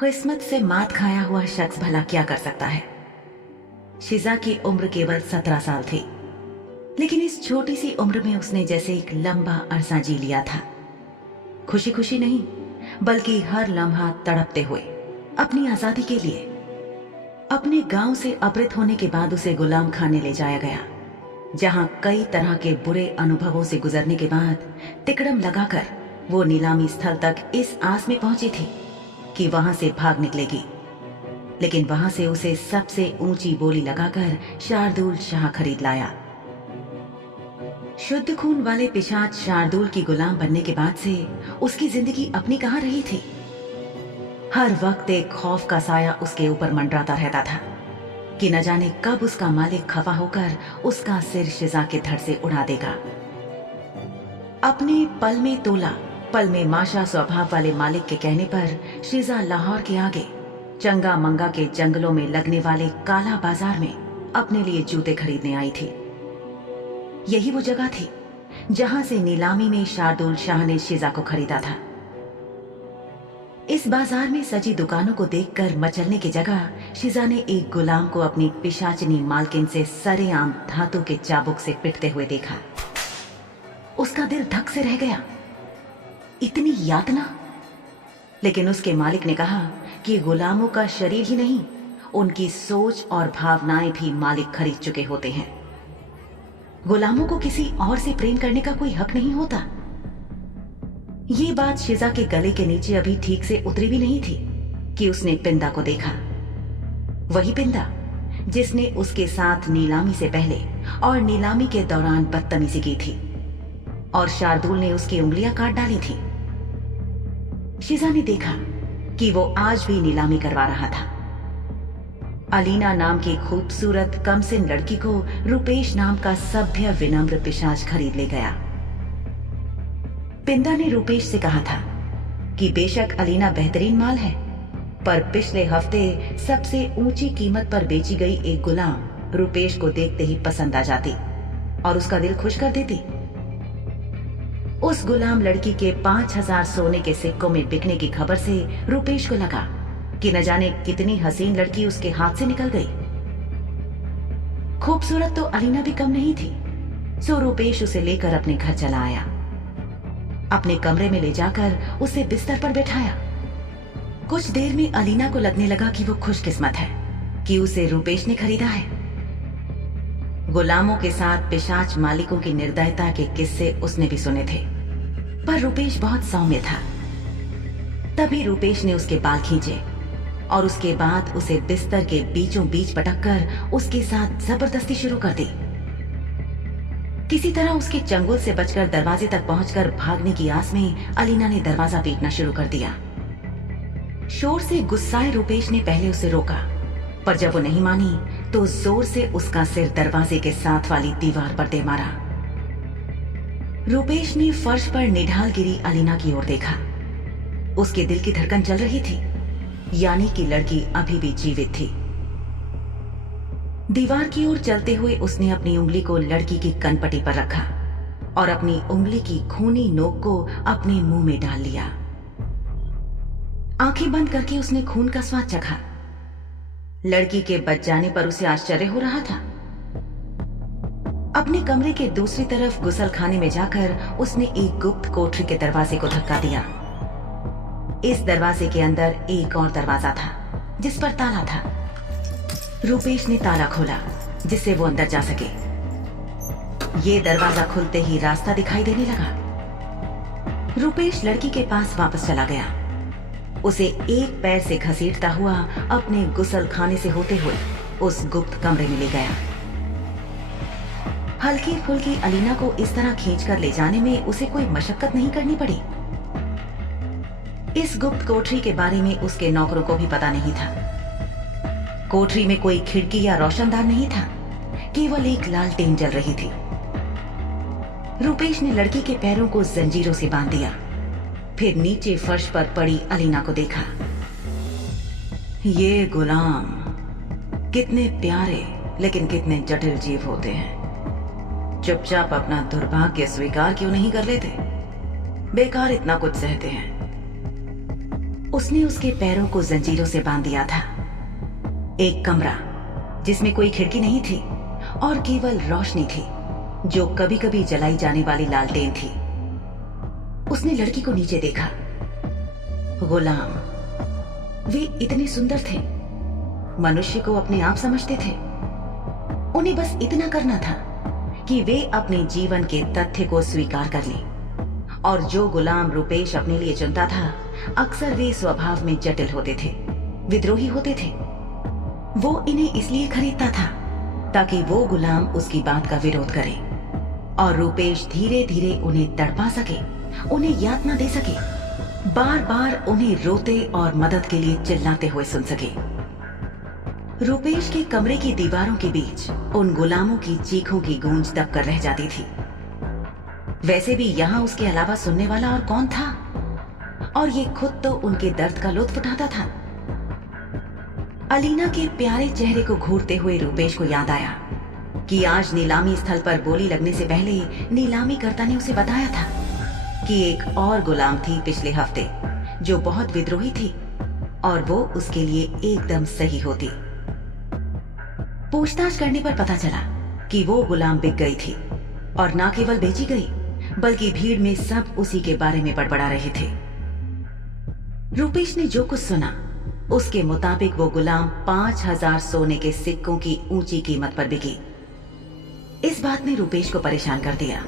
किस्मत से मात खाया हुआ शख्स भला क्या कर सकता है। शिजा की उम्र केवल 17 साल थी, लेकिन इस छोटी सी उम्र में उसने जैसे एक लंबा अरसा जी लिया था। खुशी खुशी नहीं, बल्कि हर लम्हा तड़पते हुए अपनी आजादी के लिए। अपने गांव से अपहृत होने के बाद उसे गुलाम खाने ले जाया गया, जहां कई तरह के बुरे अनुभवों से गुजरने के बाद तिकड़म लगाकर वो नीलामी स्थल तक इस आस में पहुंची थी कि वहां से भाग निकलेगी। लेकिन वहां से उसे सबसे ऊंची बोली लगाकर शार्दुल शाह खरीद लाया। शुद्ध खून वाले पिशाच शार्दुल की गुलाम बनने के बाद से उसकी जिंदगी अपनी कहां रही थी। हर वक्त एक खौफ का साया उसके ऊपर मंडराता रहता था कि न जाने कब उसका मालिक खफा होकर उसका सिर शिजा के धड़ से उड़ा देगा। अपने पल में तोला पल में माशा स्वभाव वाले मालिक के कहने पर शिजा लाहौर के आगे चंगा मंगा के जंगलों में लगने वाले काला बाजार में अपने लिए जूते खरीदने आई थी। यही वो जगह थी जहां से नीलामी में शार्दुल शाह ने शिजा को खरीदा था। इस बाजार में सजी दुकानों को देखकर मचलने की जगह शिजा ने एक गुलाम को अपनी पिशाचनी मालकिन से सरेआम धातु के चाबुक से पिटते हुए देखा। उसका दिल धक से रह गया। इतनी यातना। लेकिन उसके मालिक ने कहा कि गुलामों का शरीर ही नहीं, उनकी सोच और भावनाएं भी मालिक खरीद चुके होते हैं। गुलामों को किसी और से प्रेम करने का कोई हक नहीं होता। ये बात शिजा के गले के नीचे अभी ठीक से उतरी भी नहीं थी कि उसने पिंदा को देखा। वही पिंदा जिसने उसके साथ नीलामी से पहले और नीलामी के दौरान बदतमीजी की थी और शार्दुल ने उसकी उंगलियां काट डाली थी। शिजा ने देखा कि वो आज भी नीलामी करवा रहा था। अलीना नाम की खूबसूरत कमसिन लड़की को रुपेश नाम का सभ्य विनम्र पिशाच खरीद ले गया। पिंदा ने रुपेश से कहा था कि बेशक अलीना बेहतरीन माल है, पर पिछले हफ्ते सबसे ऊंची कीमत पर बेची गई एक गुलाम रुपेश को देखते ही पसंद आ जाती और उसका दिल खुश कर देती। उस गुलाम लड़की के 5000 सोने के सिक्कों में बिकने की खबर से रुपेश को लगा कि न जाने कितनी हसीन लड़की उसके हाथ से निकल गई। खूबसूरत तो अलीना भी कम नहीं थी, सो रुपेश उसे लेकर अपने घर चला आया। अपने कमरे में ले जाकर उसे बिस्तर पर बैठाया। कुछ देर में अलीना को लगने लगा कि वो खुशकिस्मत है कि उसे रुपेश ने खरीदा है। गुलामों के साथ पिशाच मालिकों की निर्दयता के किस्से उसने भी सुने थे, पर रुपेश बहुत सौम्य था। तभी रुपेश ने उसके बाल खींचे और उसके बाद उसे बिस्तर के बीचों बीच पटककर उसके साथ जबरदस्ती शुरू कर दी। किसी तरह उसके चंगुल से बचकर दरवाजे तक पहुंचकर भागने की आस में अलीना ने दरवाजा पीटना शुरू कर दिया। शोर से गुस्साए रुपेश ने पहले उसे रोका, पर जब वो नहीं मानी तो जोर से उसका सिर दरवाजे के साथ वाली दीवार पर दे मारा। रुपेश ने फर्श पर निढाल गिरी अलीना की ओर देखा। उसके दिल की धड़कन चल रही थी, यानी कि लड़की अभी भी जीवित थी। दीवार की ओर चलते हुए उसने अपनी उंगली को लड़की की कनपटी पर रखा और अपनी उंगली की खूनी नोक को अपने मुंह में डाल लिया। आंखें बंद करके उसने खून का स्वाद चखा। लड़की के बच जाने पर उसे आश्चर्य हो रहा था। अपने कमरे के दूसरी तरफ गुसलखाने में जाकर उसने एक गुप्त कोठरी के दरवाजे को धक्का दिया। इस दरवाजे के अंदर एक और दरवाजा था जिस पर ताला था। रुपेश ने ताला खोला जिससे वो अंदर जा सके। ये दरवाजा खुलते ही रास्ता दिखाई देने लगा। रुपेश लड़की के पास वापस चला गया। उसे एक पैर से घसीटता हुआ अपने गुसलखाने से होते हुए उस गुप्त कमरे में ले गया। हल्की फुल्की अलीना को इस तरह खींचकर ले जाने में उसे कोई मशक्कत नहीं करनी पड़ी। इस गुप्त कोठरी के बारे में उसके नौकरों को भी पता नहीं था। कोठरी में कोई खिड़की या रोशनदान नहीं था, केवल एक लालटेन जल रही थी। रुपेश ने लड़की के पैरों को जंजीरों से बांध दिया, फिर नीचे फर्श पर पड़ी अलीना को देखा। ये गुलाम कितने प्यारे लेकिन कितने जटिल जीव होते हैं। चुपचाप अपना दुर्भाग्य स्वीकार क्यों नहीं कर लेते? बेकार इतना कुछ सहते हैं। उसने उसके पैरों को जंजीरों से बांध दिया था। एक कमरा जिसमें कोई खिड़की नहीं थी और केवल रोशनी थी, जो कभी कभी जलाई जाने वाली लालटेन थी। उसने लड़की को नीचे देखा। गुलाम, वे इतने सुंदर थे, मनुष्य को अपने आप समझते थे। उन्हें बस इतना करना था कि वे अपने जीवन के तथ्य को स्वीकार कर लें। और जो गुलाम रुपेश अपने लिए चुनता था, अक्सर वे स्वभाव में जटिल होते थे, विद्रोही होते थे। वो इन्हें इसलिए खरीदता था ताकि वो गुलाम उसकी बात का विरोध करे और रुपेश धीरे धीरे उन्हें तड़पा सके, उन्हें यातना दे सके, बार बार उन्हें रोते और मदद के लिए चिल्लाते हुए सुन सके। रुपेश के कमरे की दीवारों के बीच उन गुलामों की चीखों की गूंज दब कर रह जाती थी। वैसे भी यहाँ उसके अलावा सुनने वाला और कौन था? और ये खुद तो उनके दर्द का लुत्फ उठाता था। अलीना के प्यारे चेहरे को घूरते हुए रुपेश को याद आया कि आज नीलामी स्थल पर बोली लगने से पहले नीलामीकर्ता ने उसे बताया था कि एक और गुलाम थी पिछले हफ्ते जो बहुत विद्रोही थी और वो उसके लिए एकदम सही होती। पूछताछ करने पर पता चला कि वो गुलाम बिक गई थी और न केवल बेची गई बल्कि भीड़ में सब उसी के बारे में बड़बड़ा रहे थे। रुपेश ने जो कुछ सुना उसके मुताबिक वो गुलाम 5000 सोने के सिक्कों की ऊंची कीमत पर बिकी। इस बात ने रुपेश को परेशान कर दिया।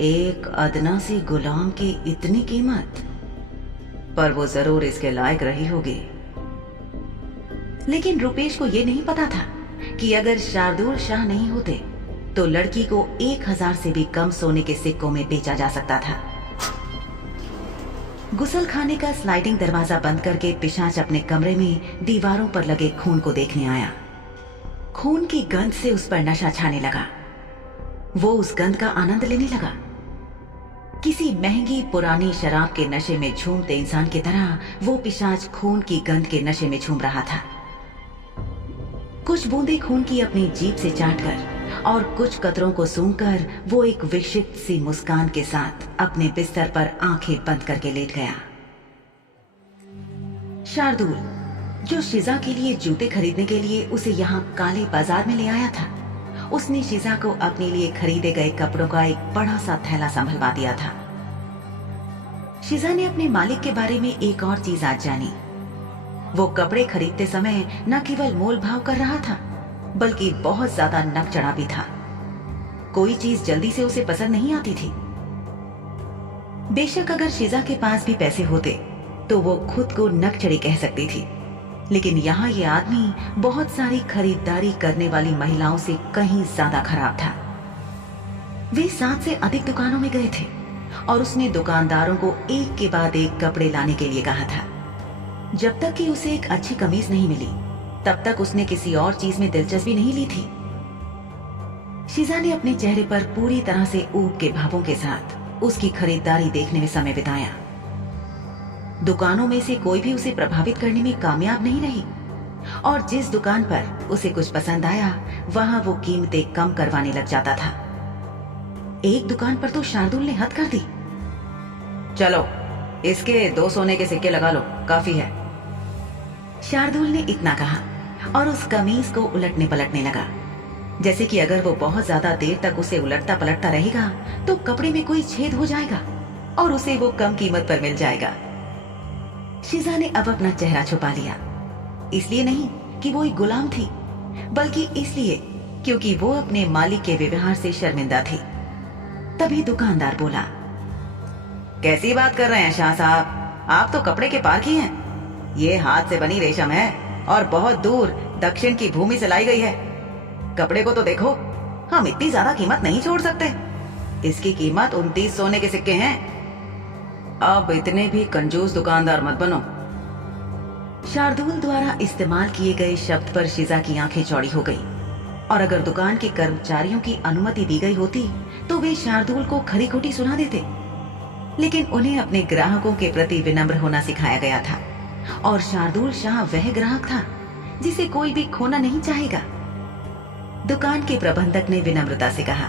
एक अदना सी गुलाम की इतनी कीमत, पर वो जरूर इसके लायक रही होगी। लेकिन रुपेश को यह नहीं पता था कि अगर शार्दुल शाह नहीं होते तो लड़की को 1000 से भी कम सोने के सिक्कों में बेचा जा सकता था। गुसल खाने का स्लाइडिंग दरवाजा बंद करके पिशाच अपने कमरे में दीवारों पर लगे खून को देखने आया। खून की गंध से उस पर नशा छाने लगा। वो उस गंध का आनंद लेने लगा। किसी महंगी पुरानी शराब के नशे में झूमते इंसान की तरह वो पिशाच खून की गंध के नशे में झूम रहा था। कुछ बूंदे खून की अपनी जीभ से चाटकर और कुछ कतरों को सूंघकर वो एक विक्षिप्त सी मुस्कान के साथ अपने बिस्तर पर आंखें बंद करके लेट गया। शार्दुल, जो शिजा के लिए जूते खरीदने के लिए उसे यहाँ काले बाजार में ले आया था, उसने शिजा को अपने लिए खरीदे गए कपड़ों का एक बड़ा सा थैला संभलवा दिया था। शिजा ने अपने मालिक के बारे में एक और चीज आज जानी। वो कपड़े खरीदते समय न केवल मोल भाव कर रहा था बल्कि बहुत ज्यादा नक चढ़ा भी था। कोई चीज जल्दी से उसे पसंद नहीं आती थी। बेशक अगर शिजा के पास भी पैसे होते तो वो खुद को नक चढ़ी कह सकती थी, लेकिन यहाँ ये आदमी बहुत सारी खरीदारी करने वाली महिलाओं से कहीं ज्यादा खराब था। वे 7 से अधिक दुकानों में गए थे और उसने दुकानदारों को एक के बाद एक कपड़े लाने के लिए कहा था। जब तक कि उसे एक अच्छी कमीज नहीं मिली तब तक उसने किसी और चीज में दिलचस्पी नहीं ली थी। शिजा ने अपने चेहरे पर पूरी तरह से ऊब के भावों के साथ उसकी खरीदारी देखने में समय बिताया। दुकानों में से कोई भी उसे प्रभावित करने में कामयाब नहीं रही और जिस दुकान पर उसे कुछ पसंद आया वहां वो कीमतें कम करवाने लग जाता था। एक दुकान पर तो शार्दुल ने हद कर दी। चलो, इसके 2 सोने के सिक्के लगा लो, काफी है। शार्दुल ने इतना कहा और उस कमीज को उलटने पलटने लगा, जैसे कि अगर वो बहुत ज्यादा देर तक उसे उलटता पलटता रहेगा तो कपड़े में कोई छेद हो जाएगा और उसे वो कम कीमत पर मिल जाएगा। शिजा ने अब अपना चेहरा छुपा लिया, इसलिए नहीं कि वो एक गुलाम थी, बल्कि इसलिए क्योंकि वो अपने मालिक के व्यवहार से शर्मिंदा थी। तभी दुकानदार बोला, कैसी बात कर रहे हैं शाह साहब, आप तो कपड़े के पार की हैं। ये हाथ से बनी रेशम है और बहुत दूर दक्षिण की भूमि से लाई गई है। कपड़े को तो देखो, हम इतनी ज्यादा कीमत नहीं छोड़ सकते। इसकी कीमत 29 सोने के सिक्के हैं। अब इतने भी कंजूस दुकानदार मत बनो। शार्दुल द्वारा इस्तेमाल किए गए शब्द पर शिजा की आंखें चौड़ी हो गई और अगर दुकान के कर्मचारियों की अनुमति दी गई होती तो वे शार्दुल को खरी खोटी सुना देते, लेकिन उन्हें अपने ग्राहकों के प्रति विनम्र होना सिखाया गया था और शार्दुल शाह वह ग्राहक था जिसे कोई भी खोना नहीं चाहेगा। दुकान के प्रबंधक ने विनम्रता से कहा,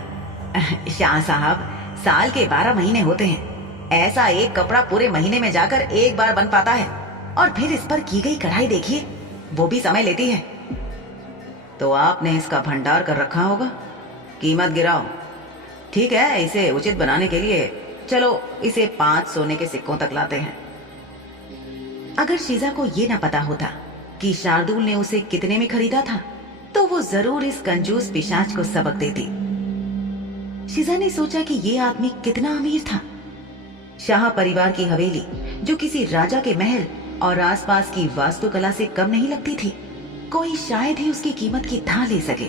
शाह साहब, साल के 12 महीने होते हैं, ऐसा एक कपड़ा पूरे महीने में जाकर एक बार बन पाता है, और फिर इस पर की गई कढ़ाई देखिए, वो भी समय लेती है। तो आपने इसका भंडार कर रखा होगा। कीमत गिराओ। ठीक है, इसे उचित बनाने के लिए चलो इसे 5 सोने के सिक्कों तक लाते हैं। अगर शीजा को ये ना पता होता कि शार्दुल ने उसे कितने में खरीदा था, तो वो जरूर इस कंजूस पिशाच को सबक देती। शीजा ने सोचा कि ये आदमी कितना अमीर था। शाह परिवार की हवेली, जो किसी राजा के महल और आसपास की वास्तुकला से कम नहीं लगती थी, कोई शायद ही उसकी कीमत की था ले सके।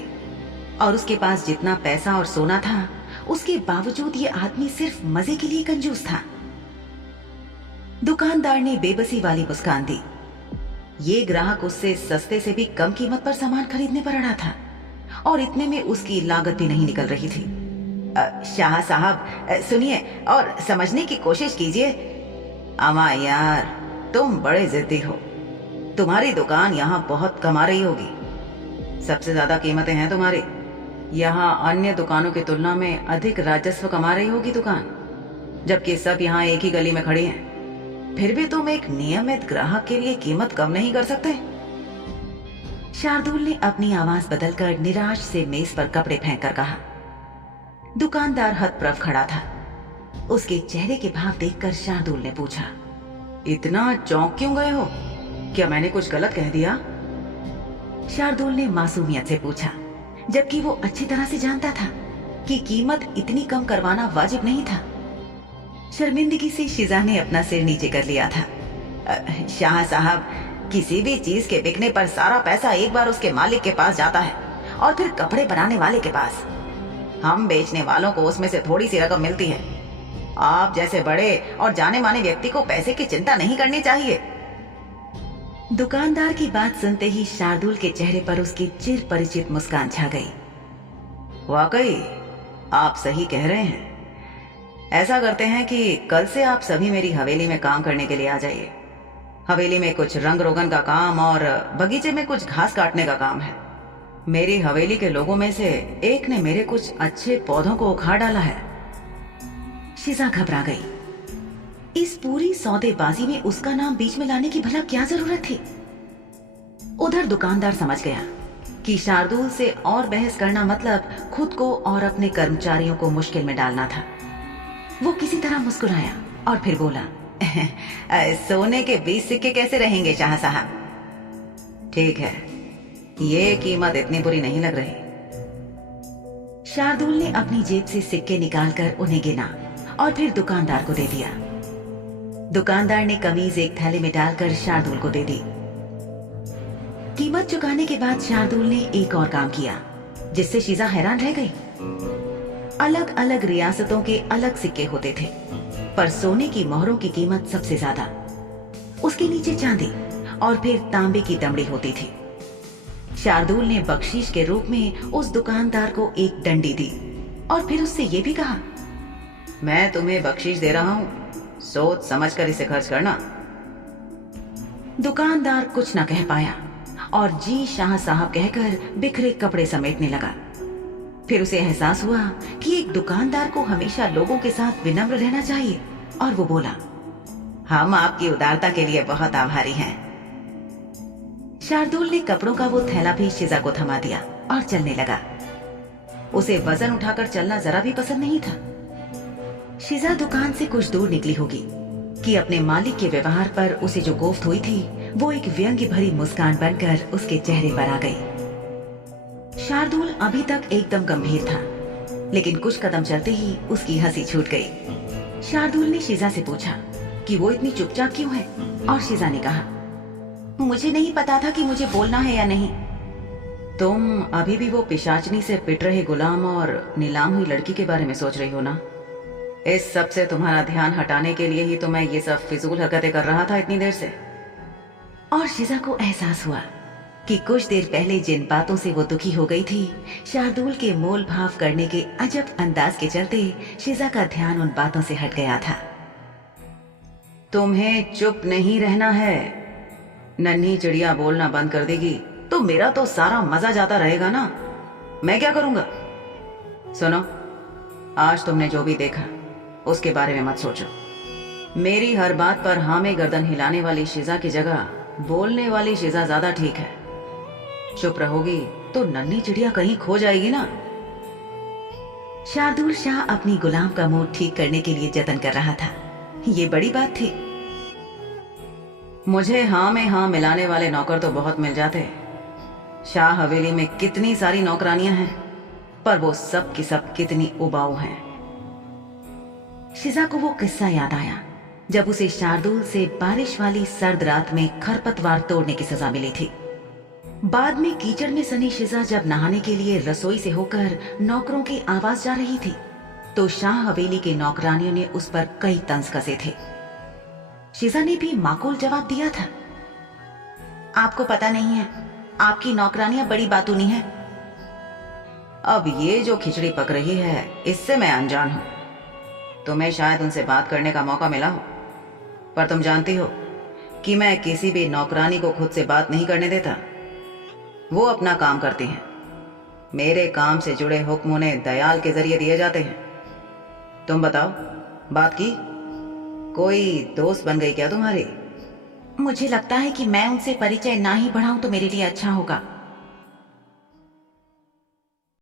और उसके पास जितना पैसा और सोना था, उसके बावजूद ये आदमी सिर्फ मजे के लिए कंजूस था। दुकानदार ने बेबसी वाली मुस्कान दी। ये ग्राहक उससे सस्ते से भी कम कीमत पर सामान खरीदने पर अड़ा था, और इतने में उसकी लागत भी नहीं निकल रही थी। शाह साहब, सुनिए और समझने की कोशिश कीजिए। अमा यार, तुम बड़े जिद्दी हो। तुम्हारी दुकान यहाँ बहुत कमा रही होगी। सबसे ज्यादा कीमतें हैं तुम्हारी। यहाँ अन्य दुकानों की तुलना में अधिक राजस्व कमा रही होगी दुकान, जबकि सब यहाँ एक ही गली में खड़ी हैं। फिर भी तुम एक नियमित ग्राहक के लिए कीमत कम नहीं कर सकते? शार्दुल ने अपनी आवाज बदलकर निराश से मेज पर कपड़े फेंक कर कहा। दुकानदार हतप्रभ खड़ा था। उसके चेहरे के भाव देखकर शार्दुल ने पूछा, इतना चौंक क्यों गए हो? क्या मैंने कुछ गलत कह दिया? शार्दुल ने मासूमियत से पूछा, जबकि वो अच्छी तरह से जानता था कि कीमत इतनी कम करवाना वाजिब नहीं था। शर्मिंदगी से शीजा ने अपना सिर नीचे कर लिया था। शाह साहब, किसी भी चीज के बिकने पर सारा पैसा एक बार उसके मालिक के पास जाता है और फिर कपड़े बनाने वाले के पास। हम बेचने वालों को उसमें से थोड़ी सी रकम मिलती है। आप जैसे बड़े और जाने माने व्यक्ति को पैसे की चिंता नहीं करनी चाहिए। दुकानदार की बात सुनते ही शार्दुल के चेहरे पर उसकी चिर परिचित मुस्कान छा गई। वाकई आप सही कह रहे हैं। ऐसा करते हैं कि कल से आप सभी मेरी हवेली में काम करने के लिए आ जाइए। हवेली में कुछ रंग रोगन का काम और बगीचे में कुछ घास काटने का काम है। मेरी हवेली के लोगों में से एक ने मेरे कुछ अच्छे पौधों को उखाड़ डाला है। शीजा घबरा गई। इस पूरी सौदेबाजी में उसका नाम बीच में लाने की भला क्या जरूरत थी? उधर दुकानदार समझ गया कि शार्दुल से और बहस करना मतलब खुद को और अपने कर्मचारियों को मुश्किल में डालना था। वो किसी तरह मुस्कुराया और फिर बोला, सोने के 20 सिक्के कैसे रहेंगे शाह साहब? ठीक है, ये कीमत इतनी बुरी नहीं लग रही। शार्दुल ने अपनी जेब से सिक्के निकालकर उन्हें गिना और फिर दुकानदार को दे दिया। दुकानदार ने कमीज एक थैले में डालकर शार्दुल को दे दी। कीमत चुकाने के बाद शार्दुल ने एक और काम किया, जिससे शीजा हैरान रह गई। अलग अलग रियासतों के अलग सिक्के होते थे, पर सोने की मोहरों की कीमत सबसे ज्यादा। उसके नीचे चांदी और फिर तांबे की दमड़ी होती थी। शार्दुल ने बख्शीश के रूप में उस दुकानदार को एक डंडी दी और फिर उससे ये भी कहा, मैं तुम्हें बख्शीश दे रहा हूं, सोच समझकर इसे खर्च करना। दुकानदार कुछ न कह पाया और जी शाह साहब कहकर बिखरे कपड़े समेटने लगा। फिर उसे एहसास हुआ कि एक दुकानदार को हमेशा लोगों के साथ विनम्र रहना चाहिए, और वो बोला, हम आपकी उदारता के लिए बहुत आभारी हैं। शार्दुल ने कपड़ों का वो थैला भी शीजा को थमा दिया और चलने लगा। उसे वजन उठाकर चलना जरा भी पसंद नहीं था। शीजा दुकान से कुछ दूर निकली होगी कि अपने मालिक के व्यवहार पर उसे जो कोफ्त हुई थी, वो एक व्यंग्य भरी मुस्कान बनकर उसके चेहरे पर आ गई। शार्दुल अभी तक एकदम गंभीर था, लेकिन कुछ कदम चलते ही उसकी हंसी छूट गई। शार्दुल ने शीजा से पूछा कि वो इतनी चुपचाप क्यों है, और शीजा ने कहा, मुझे नहीं पता था कि मुझे बोलना है या नहीं। तुम अभी भी वो पिशाचनी से पिट रहे गुलाम और नीलाम हुई लड़की के बारे में सोच रही हो ना? इस सब से तुम्हारा ध्यान हटाने के लिए ही तो मैं ये सब फिजूल हरकतें कर रहा था इतनी देर से। और शीजा को एहसास हुआ कि कुछ देर पहले जिन बातों से वो दुखी हो गई थी, शार्दुल के मोल भाव करने के अजब अंदाज के चलते शीजा का ध्यान उन बातों से हट गया था। तुम्हें चुप नहीं रहना है। नन्ही चिड़िया बोलना बंद कर देगी तो मेरा तो सारा मजा जाता रहेगा ना। मैं क्या करूंगा? सुनो, आज तुमने जो भी देखा उसके बारे में मत सोचो। मेरी हर बात पर हाँ में गर्दन हिलाने वाली शिजा की जगह बोलने वाली शिजा ज्यादा ठीक है। चुप रहोगी तो नन्ही चिड़िया कहीं खो जाएगी ना। शार्दुल शाह अपनी गुलाम का मूड ठीक करने के लिए जतन कर रहा था। ये बड़ी बात थी। मुझे हाँ में हाँ मिलाने वाले नौकर तो बहुत मिल जाते। शाह हवेली में कितनी सारी नौकरानियां हैं, पर वो सब की सब कितनी उबाऊ हैं। शिजा को वो किस्सा याद आया जब उसे शार्दुल से बारिश वाली सर्द रात में खरपतवार तोड़ने की सजा मिली थी। बाद में कीचड़ में सनी शिजा जब नहाने के लिए रसोई से होकर नौकरों की आवाज जा रही थी, तो शाह हवेली के नौकरानियों ने उस पर कई तंज कसे थे। शिजा ने भी माकूल जवाब दिया था, आपको पता नहीं है, आपकी नौकरानियां बड़ी बातूनी हैं। अब ये जो खिचड़ी पक रही है, इससे मैं अनजान हूं। तुम्हें शायद उनसे बात करने का मौका मिला हो, पर तुम जानती हो कि मैं किसी भी नौकरानी को खुद से बात नहीं करने देता। वो अपना काम करती हैं। मेरे काम से जुड़े हुक्म उन्हें दयाल के जरिए दिए जाते हैं। तुम बताओ, बात की? कोई दोस्त बन गई क्या तुम्हारी? मुझे लगता है कि मैं उनसे परिचय ना ही बढ़ाऊं तो मेरे लिए अच्छा होगा।